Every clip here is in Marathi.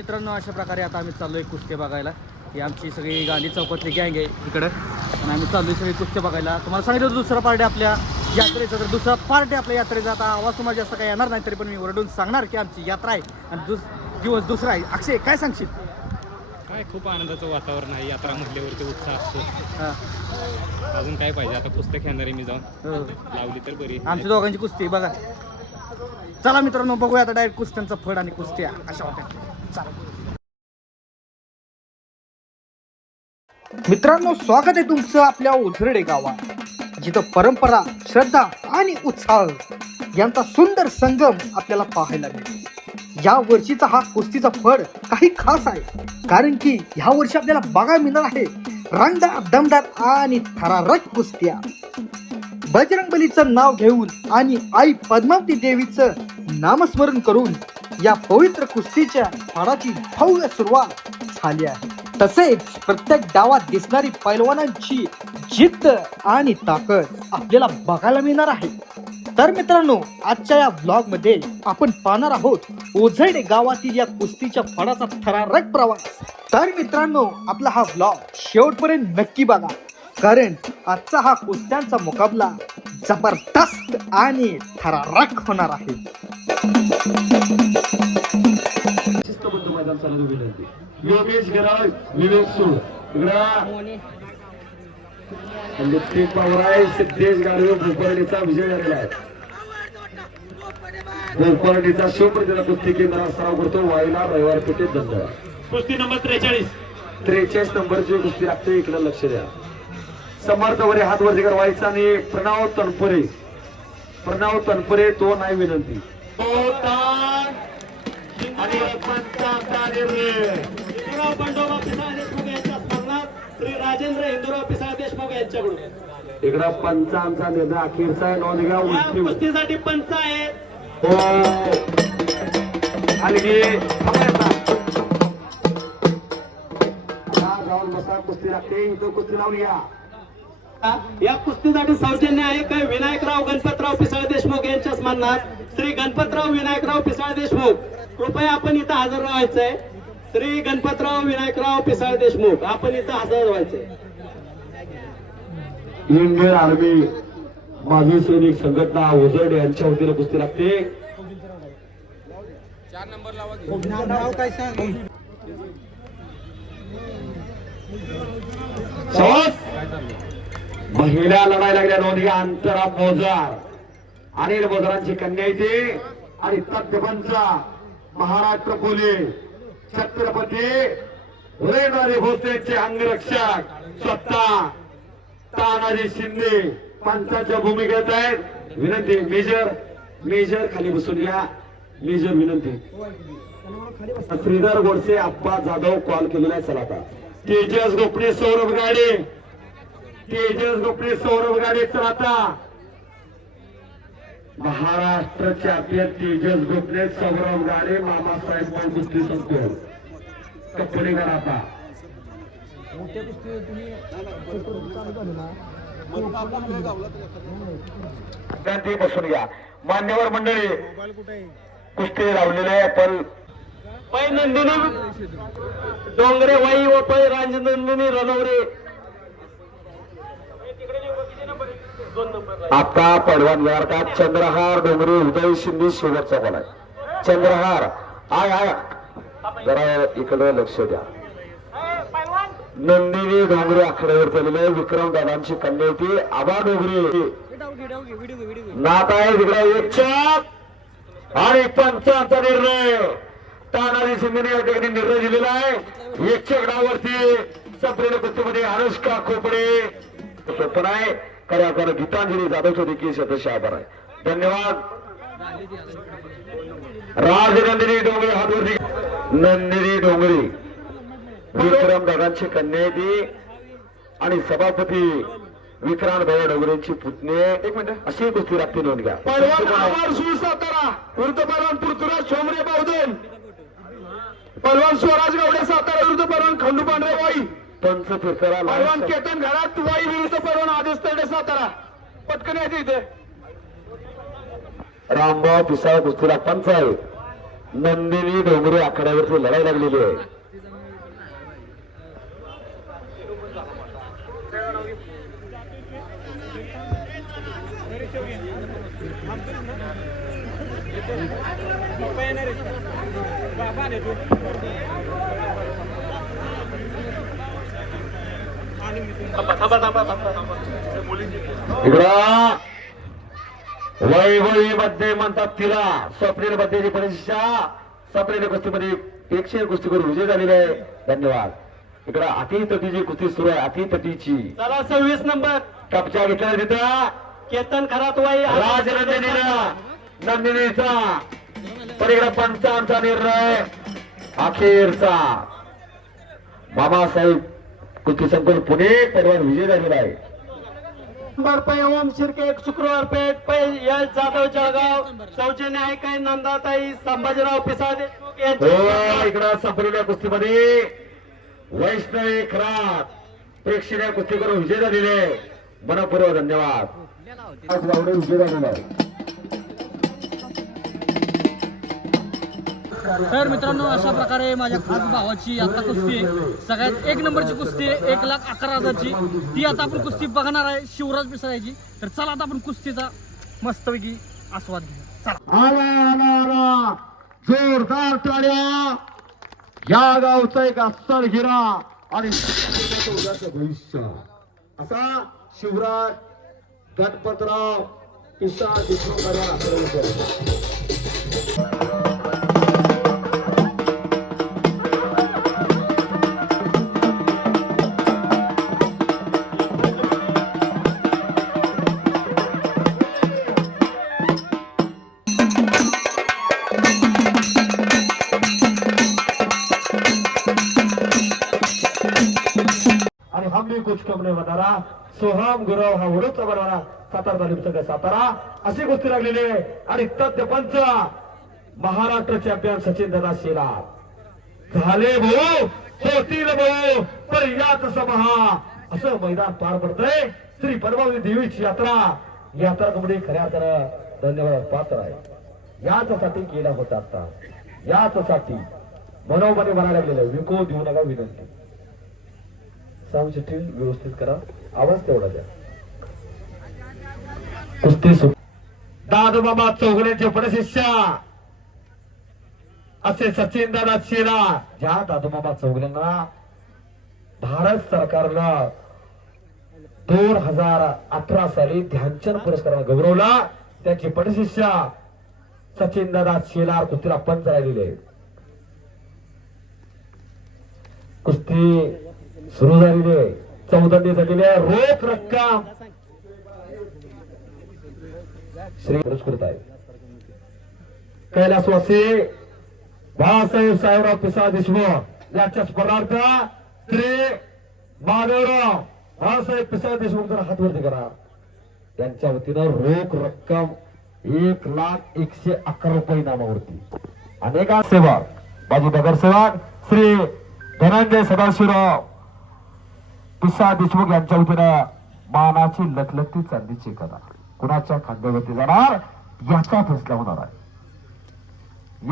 मित्रांनो, अशा प्रकारे आता आम्ही चाललोय कुस्त्या बघायला. ही आमची सगळी गांधी चौकातली गँग आहे इकडं आणि आम्ही चाललोय सगळी कुस्त्या बघायला. तुम्हाला सांगितलं दुसरा पार्टी आपल्या यात्रेचा, तर दुसरा पार्टी आपल्या यात्रेचा. आता आवाज तुम्हाला जास्त काही येणार नाही, तरी पण मी ओरडून सांगणार की आमची यात्रा आहे आणि दिवस दुसरा आहे. अक्षय, काय सांगशील? काय खूप आनंदाचं वातावरण आहे. यात्रा म्हटल्यावरती उत्साह असतो. हां, अजून काय पाहिजे? आता पुस्तक घेणारे मी जाऊन लावली तर बरी. आमच्या दोघांची कुस्ती बघा. चला मित्रांनो, बघूया आता डायरेक्ट कुस्त्यांचा फड आणि कुस्त्या अशा होत्या. चला मित्रांनो, स्वागत आहे तुमचं आपल्या उझरडे गावात, जिथं परंपरा, श्रद्धा आणि उत्साह यांचा सुंदर संगम आपल्याला पाहायला मिळतो. या वर्षीचा हा कुस्तीचा फड काही खास आहे, कारण की ह्या वर्षी आपल्याला बघायला मिळणार आहे रंगदार, दमदार आणि थरारक कुस्त्या. बजरंगबलीचं नाव घेऊन आणि आई पद्मावती देवीचं नामस्मरण करून या पवित्र कुस्तीच्या फडाची भव्य सुरुवात झाली आहे. तसेच प्रत्येक डावात दिसणारी पैलवानांची जिद्द आणि ताकद आपल्याला बघायला मिळणार आहे. तर मित्रांनो, आजच्या या ब्लॉग मध्ये आपण पाहणार आहोत ओझरडे गावातील या कुस्तीच्या फडाचा थरारक प्रवास. तर मित्रांनो, आपला हा ब्लॉग शेवटपर्यंत नक्की बघा, कारण आजचा हा कुस्त्यांचा मुकाबला जबरदस्त आणि थरारक होणार आहे. योगेश गराळ, विवेक सूळ इकडे पवराय सिद्धेश गाडवे भोपाळीचा विजय झालेला आहे. भोपाळीचा शिवप्रतिला कुस्ती केंद्रात सराव करतो. वाईला रविवार पेठेत धंदा. कुस्ती नंबर 43 नंबरची कुस्ती लागते. इकडे लक्ष द्या. समर्थ वरे हात वरती करवायचा आणि प्रणव तनपुरे तो नाही विनंती. आणि पंचाचा निर्णय बंडोबा पिसाळ देशमुख यांच्या स्मरणात श्री राजेंद्र हिंदुराव पिसाळ देशमुख यांच्याकडून इकडं पंचांचा निर्णय अखेरचा आहे. नोंद घ्या. या कुस्तीसाठी पंच आहेत. हो आणि जाऊन बसा. कुस्ती लागते. इथं कुस्ती लावून या. या कुस्तीसाठी सौजन्य आहे काय विनायकराव गणपतराव पिसाळ देशमुख यांच्या स्मरणात श्री गणपतराव विनायकराव पिसाळ देशमुख, कृपया आपण इथं हजर राहायचंय. श्री गणपतराव विनायकराव पिसाळ देशमुख, आपण इथं हजर व्हायचंय. इंडियन आर्मी माजी सैनिक संघटना ओझरडे यांच्या वतीने कुस्ती लागते. 4 नंबर लावा. महिला लढाई लागल्या. नोंद घ्या. अंतरा मोजार, अनिल मोजारांची कन्या येते आणि तत्पंचा महाराष्ट्र पोलीस छत्रपती उदयनारायण भोसलेचे अंगरक्षक स्वतः तानाजी शिंदे पंचाच्या भूमिकेत आहेत. विनंती मेजर खाली बसून घ्या. मेजर विनंती. श्रीधर गोडसे आप्पा जाधव कॉल केलेला आहे. चला आता तेजस गोपणे सौरभ गाडे चला आता. महाराष्ट्र चॅम्पियन तेजस गोपणे सौरभ गाडे मामासाहेब पण कुस्ती संपतो. कपडे करा आता. विनंती बसून घ्या. मान्यवर मंडळी कुस्ती लावलेले आहे. पण पै नंदिनी डोंगरे वाई व पै राजनंदिनी रणवरे. आता पडवान का चंद्रहार डोंगरे उदय शिंदे शेवटचा कॉल आहे. चंद्रहार आय जरा इकडे लक्ष द्या. नंदिनी डोंगरे आखड्यावर चाललेले. विक्रम दादांची कन्या होती. आबा डोंगरे नात आहे तिकडे. एक चाप आणि पंचांचा निर्णय. तानाजी शिंदेने या ठिकाणी निर्णय दिलेला आहे. एक डावावरती संपलेल्या कुस्तीमध्ये अनुष्का खोपडे सोपन आहे. कलाकार गीतांजली जाधव देखील सदस्य आभार आहे. धन्यवाद. राजनंदिनी डोंगरे हातवरती. नंदिनी डोंगरे विक्रम दादांची कन्या ती आणि सभापती विक्रांत भाई डोंगरेंची पुतणी. एक मिनिट अशी कुस्ती लागते. नोंद घ्या. पहलवान सातारा विरुद्ध पहलवान पृथ्वीराज शोमरे बावधन. पहलवान स्वराज गावडे सातारा विरुद्ध पहलवान खंडू पांढरे वाई. पंच फिरकरा पहलवान केतन घरात वाई विरुद्ध पहलवान आदेश तर्डे सातारा. पटकन यायचे इथे. रामभाऊ पिसाळ कुस्तीला पंच आहे. नंदिनी डोंगरे आखाड्यावरती लढाई लागलेली आहे. इकडं वैभवी मध्ये म्हणतात तिला स्वप्नील मध्ये परीक्षा स्वप्नील कुस्तीमध्ये 100 कुस्ती करून विजय झालेले आहे. धन्यवाद. इकडं अति तटीची कुस्ती सुरू आहे. अति तटीची चला 26 नंबर कपचा घेतला तिथं केतन खरातवाई राजनंदिनीला नंदिनीचा पण इकडं पंचांचा निर्णय अखेरचा बाबासाहेब कुस्ती संकुल पुणे परिवार विजय झालेला आहे. रुपये ओम शिर्के शुक्रवार पेठ पै एल जाधव जळगाव सौजन्य आहे काय नंदाताई संभाजीराव पिसादे हो इकडं संपलेल्या कुस्तीमध्ये वैष्णवी खरात प्रेक्षणीय कुस्ती करून विजय झालेले मनपूर्वक धन्यवाद. विजय झालेला आहे. तर मित्रांनो अशा प्रकारे माझ्या खास भावाची आता कुस्ती सगळ्यात 1 नंबरची कुस्ती 1,11,000ची ती आता आपण कुस्ती बघणार आहे शिवराज पिसाळ्याची. तर चला आता आपण कुस्तीचा मस्तपैकी आस्वाद घेऊ. चला आला जोरदार टाळ्या. या गावचा एक अस्सल हिरा आणि भविष्य असा शिवराज गणपतराव पिसा देशमुख. आणि हमने कुछ कम नहीं बतारा सोहम गुरव हा वडूचा बनवला सातारा तालुक्याचा सातारा अशी गोष्टी लागलेली आहे. आणि तज्ञ पंच महाराष्ट्र चॅम्पियन सचिन दादा शेलार झाले भाऊ होतील भाऊ तर याच समहा असं मैदान पार पडतंय. श्री पद्मावती देवीची यात्रा कमिटी खऱ्या अर्थानं धन्यवाद पात्र आहे. याचसाठी केला होता आता याचसाठी मनोमने म्हणायला लागलेलं विको देऊ नका विनंती. साऊंड सिस्टीम व्यवस्थित करा. आवाज तेवढा द्या. कुस्ती दादूबाबा चौगुलेचे पडशिष्य असे सचिन दादा शेलार ज्या दादूबाबा चौगुलेंना भारत सरकारनं 2018 साली ध्यानचंद पुरस्काराने गौरवला. त्यांचे पडशिष्य सचिन दादा शेलार कुस्तीला पंच राहिलेले. कुस्ती सुरू झालेली आहे. चौदंडी झालेली आहे. रोख रक्कम श्री पुरस्कृत आहे. कैलासवासी बाळासाहेब साहेबराव पिसाळ देशमुख याच्या स्मरणार्थ श्री माधवराव बाळासाहेब पिसाळ देशमुख जर हात वरती करा. त्यांच्या वतीनं रोख रक्कम 1,01,11 रुपये नामावरती. अनेक सेवक बाजी नगरसेवक श्री धनंजय सदाशिवराव पिसाळ देशमुख यांच्या वतीनं मानाची लखलखती चांदीची कला कुणाच्या खांद्यावरती जाणार याचा फैसला होणार आहे.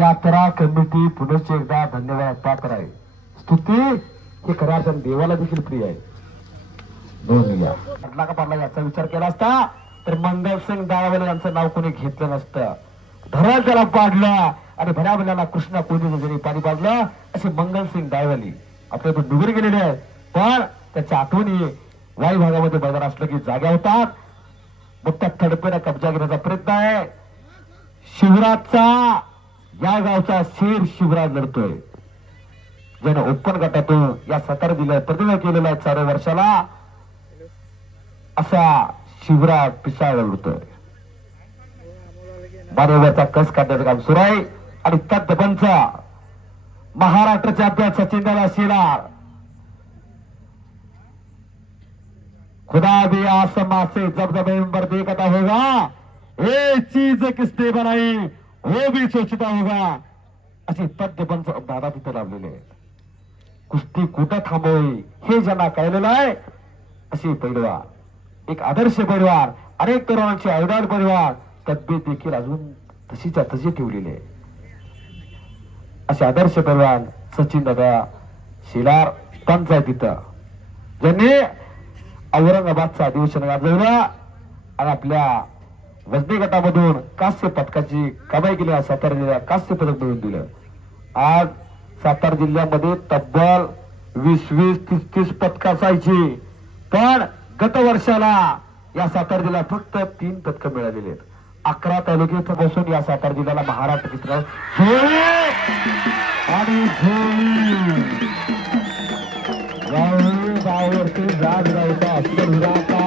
यात्रा कमिटी पुनश्च एकदा धन्यवाद पात्र आहे. स्तुती हे खऱ्या अर्थाने देवाला देखील प्रिय आहे. पडला का पडला याचा विचार केला असता तर मंगलसिंग दाळवले यांचं नाव कोणी घेतलं नसतं. धरल त्याला पाडलं आणि भड्याभल्याला कृष्णा कोणी जरी पाणी पाडलं असे मंगलसिंग दाळवली आपल्या तो डुगर गेलेले आहेत. पण त्याच्या आठवणी वायू भागामध्ये बाजार असलं की जाग्या होतात. मोठ्या तडपेला कब्जा घेण्याचा प्रयत्न आहे. शिवराजचा या गावचा शेर शिवराज लढतोय. ज्याने ओपन गटातून या सातारा जिल्ह्यात प्रतिनिधित्व केलेला आहे 4 वर्षाला असा शिवराज पिसाळ लढतोय. मानवाचा कस काढण्याचं काम सुरू आहे. आणि तज्ञ पंच महाराष्ट्र चॅम्पियन सचिन दादा शेलार खुदा भी आसमां से जब जब नंबर देखता होगा ये चीज किसने बनाई वो भी सोचता होगा असे तज्ञ पंच दादा तिथे लावलेले आहेत. कुस्ती कुठं थांबवावी हे ज्यांना कळलेलं आहे असे पैलवान एक आदर्श परिवार अनेक तरुणांचे आयडॉल परिवार तब्येत देखील अजून तशीच्या तशी ठेवलेली आहे. असे आदर्श पैलवान सचिन दादा शिलार पंचायत तिथं ज्यांनी औरंगाबादचं अधिवेशन गाजवलं आणि आपल्या वजनी गटामधून कांस्य पदकाची कमाई केली. सातारा जिल्ह्याला कांस्य पदक मिळवून दिलं. आज सातारा जिल्ह्यामध्ये तब्बल 20-30 पदकं असायची, पण गत वर्षाला या सातारा जिल्ह्यात फक्त 3 पदकं मिळालेली आहेत. 11 तालुक्यात बसून या सातारा जिल्ह्याला महाराष्ट्र केसरी आणि गावावरती जाग राहायचा अस्सल विराचा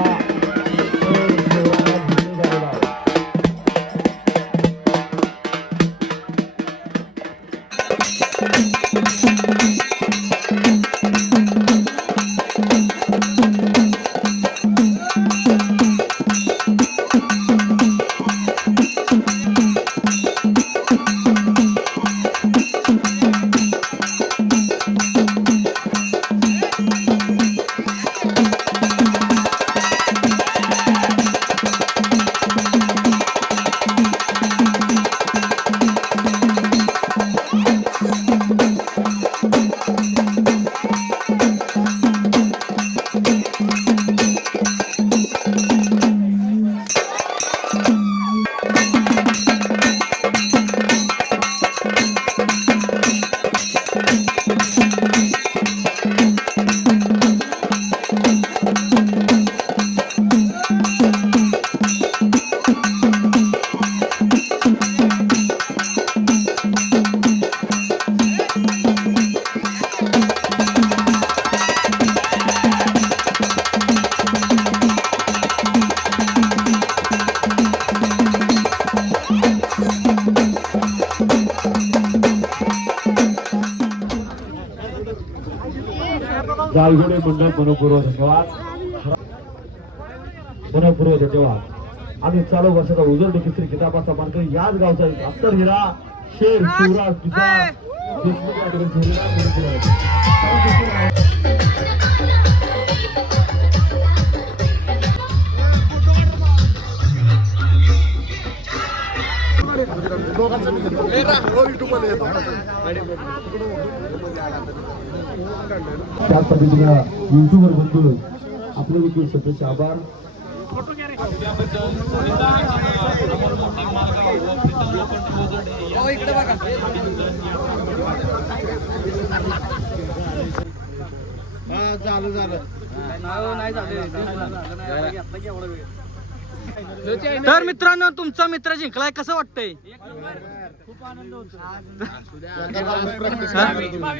जायगुडे मंडळ मनपूर्वक धन्यवाद. मनपूर्वक धन्यवाद. आणि चालू वर्षाचा उजळ केसरी किताबाचा मानकरी याच गावचा अत्तर हिरा शेर शिवराज पिसा देशमुख या ठिकाणी ठेवलेला मनपूर्वक. त्याच पद्धतीनं युट्यूबवर बंधू आपले देखील सध्याचे आभार. तर मित्रांनो तुमचा मित्र जिंकलाय, कसं वाटतंय? खूप आनंद होतो.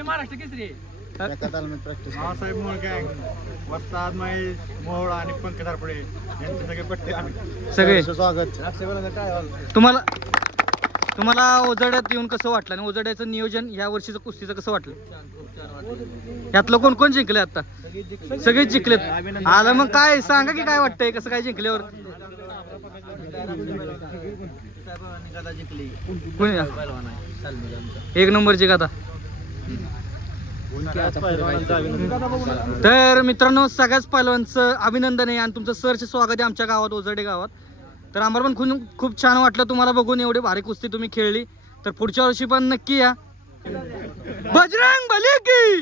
महाराष्ट्र केसरी मासाहेब मोळ गँग, वस्ताद महेश मोहोळ आणि पंकज हरपडे यांचे सगळे पट्टे आम्ही सगळे स्वागत. तुम्हाला ओझड्यात येऊन कसं वाटलं आणि ओझड्याचं नियोजन या वर्षीचं कुस्तीचं कसं वाटलं? यातलं कोण कोण जिंकले आता? सगळेच जिंकलेत. आलं मग काय सांगा की काय वाटतंय, कसं काय जिंकल्यावर? कोणी? एक नंबरची गाथा. तर मित्रांनो सगळ्याच पहिलवानचं अभिनंदन आहे आणि तुमचं सरचे स्वागत आहे आमच्या गावात, ओझडे गावात. तर आम्हाला पण खूप छान वाटलं तुम्हाला बघून, एवढी भारी कुस्ती तुम्ही खेळली. तर पुढच्या वर्षी पण नक्की या. बजरंग बली की